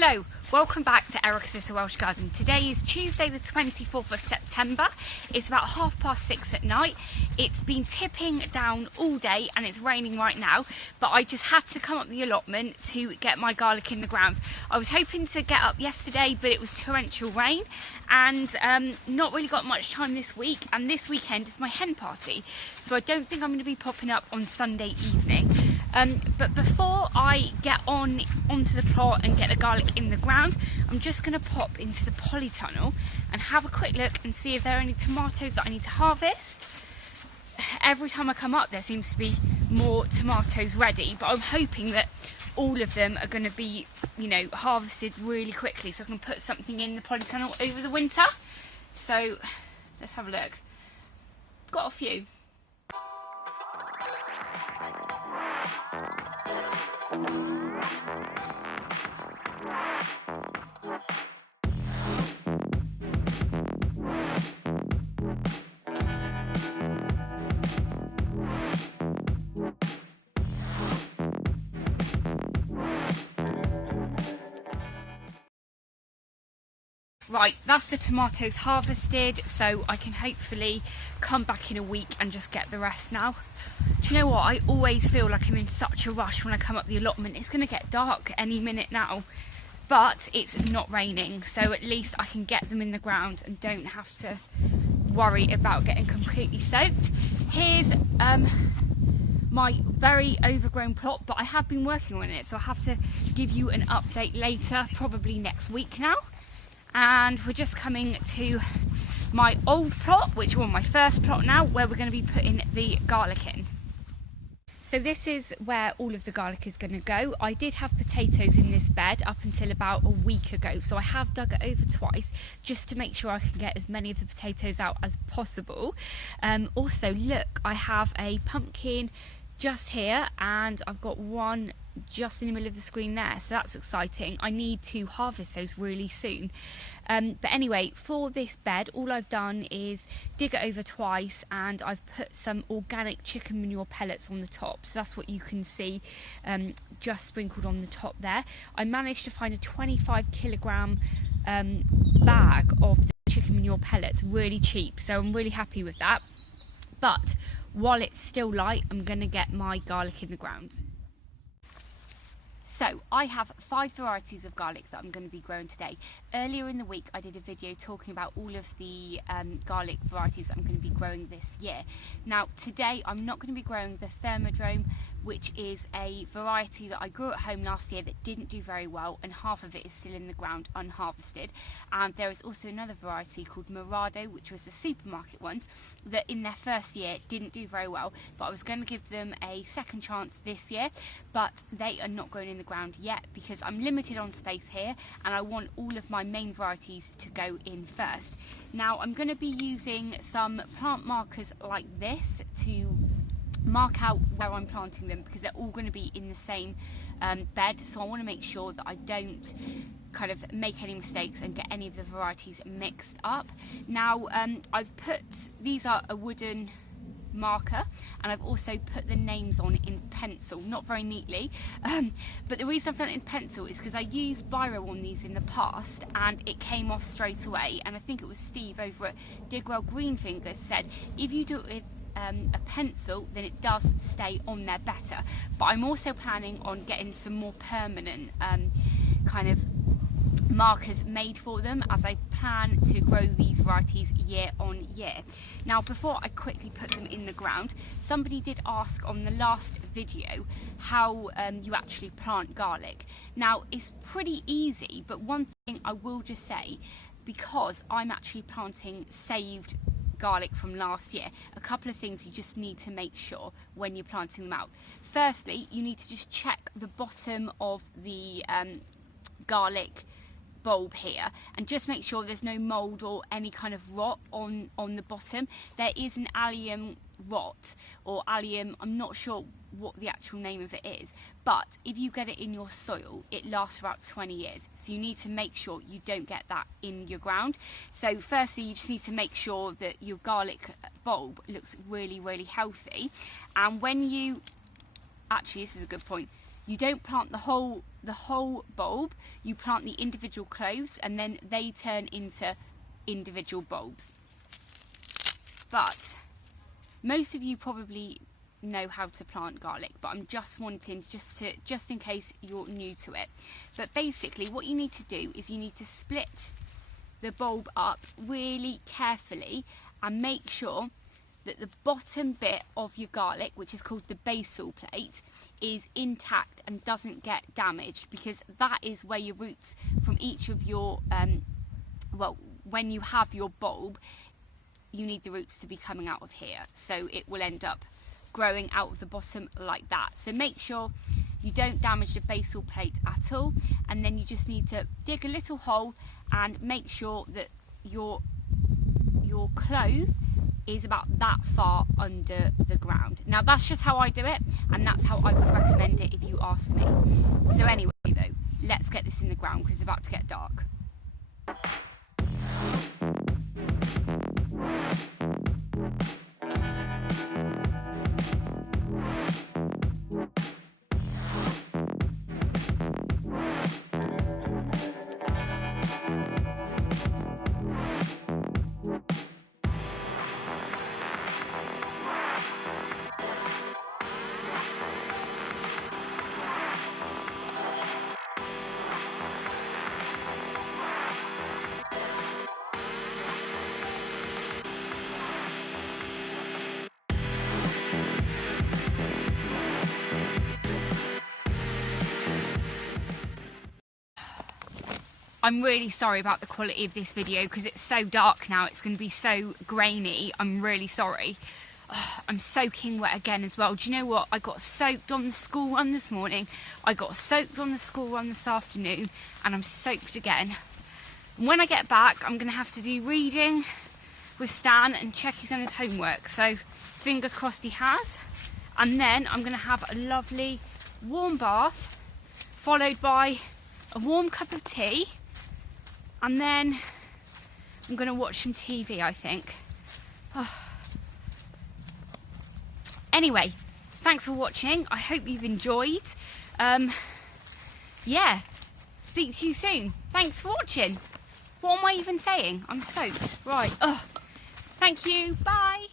Hello, welcome back to Eric's Little Welsh Garden. Today is Tuesday the 24th of September. It's about 6:30 at night. It's been tipping down all day and it's raining right now, but I just had to come up the allotment to get my garlic in the ground. I was hoping to get up yesterday, but it was torrential rain and not really got much time this week, and this weekend is my hen party, so I don't think I'm going to be popping up on Sunday evening. But before I get onto the plot and get the garlic in the ground, I'm just going to pop into the polytunnel and have a quick look and see if there are any tomatoes that I need to harvest. Every time I come up there seems to be more tomatoes ready, but I'm hoping that all of them are going to be, harvested really quickly so I can put something in the polytunnel over the winter. So let's have a look. Got a few. Right, that's the tomatoes harvested, so I can hopefully come back in a week and just get the rest now. Do you know what? I always feel like I'm in such a rush when I come up the allotment. It's going to get dark any minute now, but it's not raining, so at least I can get them in the ground and don't have to worry about getting completely soaked. Here's my very overgrown plot, but I have been working on it, so I have to give you an update later, probably next week now. And we're just coming to my old plot, which is my first plot now, where we're going to be putting the garlic in. So this is where all of the garlic is going to go. I did have potatoes in this bed up until about a week ago, so I have dug it over twice just to make sure I can get as many of the potatoes out as possible. Also, look, I have a pumpkin just here and I've got one just in the middle of the screen there, so that's exciting. I need to harvest those really soon. But anyway, for this bed all I've done is dig it over twice and I've put some organic chicken manure pellets on the top, so that's what you can see just sprinkled on the top there. I managed to find a 25 kilogram bag of the chicken manure pellets really cheap, so I'm really happy with that. But while it's still light, I'm going to get my garlic in the ground. So I have 5 varieties of garlic that I'm going to be growing today. Earlier in the week I did a video talking about all of the garlic varieties that I'm going to be growing this year. Now today I'm not going to be growing the Thermodrome, which is a variety that I grew at home last year that didn't do very well, and half of it is still in the ground unharvested. And there is also another variety called Morado, which was the supermarket ones, that in their first year didn't do very well, but I was going to give them a second chance this year, but they are not going in the ground yet because I'm limited on space here and I want all of my main varieties to go in first. Now I'm going to be using some plant markers like this to mark out where I'm planting them because they're all going to be in the same bed, so I want to make sure that I don't kind of make any mistakes and get any of the varieties mixed up. Now I've put, these are a wooden marker, and I've also put the names on in pencil, not very neatly, but the reason I've done it in pencil is because I used biro on these in the past and it came off straight away, and I think it was Steve over at Digwell Greenfingers said if you do it with a pencil then it does stay on there better. But I'm also planning on getting some more permanent kind of markers made for them as I plan to grow these varieties year on year. Now before I quickly put them in the ground, somebody did ask on the last video how you actually plant garlic. Now it's pretty easy, but one thing I will just say, because I'm actually planting saved garlic from last year, a couple of things you just need to make sure when you're planting them out. Firstly, you need to just check the bottom of the garlic bulb here and just make sure there's no mold or any kind of rot on the bottom. There is an allium rot or allium, I'm not sure what the actual name of it is, but if you get it in your soil it lasts for about 20 years, so you need to make sure you don't get that in your ground. So firstly you just need to make sure that your garlic bulb looks really healthy, and when you, actually this is a good point, You don't plant the whole bulb, you plant the individual cloves and then they turn into individual bulbs. But most of you probably know how to plant garlic, but I'm just wanting just in case you're new to it. But basically what you need to do is you need to split the bulb up really carefully and make sure that the bottom bit of your garlic, which is called the basal plate, is intact and doesn't get damaged, because that is where your roots from each of your well, when you have your bulb, you need the roots to be coming out of here, so it will end up growing out of the bottom like that. So make sure you don't damage the basal plate at all, and then you just need to dig a little hole and make sure that your clove is about that far under the ground. Now that's just how I do it, and that's how I would recommend it if you asked me. So anyway though, let's get this in the ground because it's about to get dark. I'm really sorry about the quality of this video because it's so dark now. It's going to be so grainy. I'm really sorry. Oh, I'm soaking wet again as well. Do you know what? I got soaked on the school run this morning. I got soaked on the school run this afternoon, and I'm soaked again. And when I get back, I'm going to have to do reading with Stan and check he's done his homework. So fingers crossed he has. And then I'm going to have a lovely warm bath, followed by a warm cup of tea. And then I'm going to watch some TV, I think. Oh. Anyway, thanks for watching. I hope you've enjoyed. Yeah, speak to you soon. Thanks for watching. What am I even saying? I'm soaked. Right. Thank you. Bye.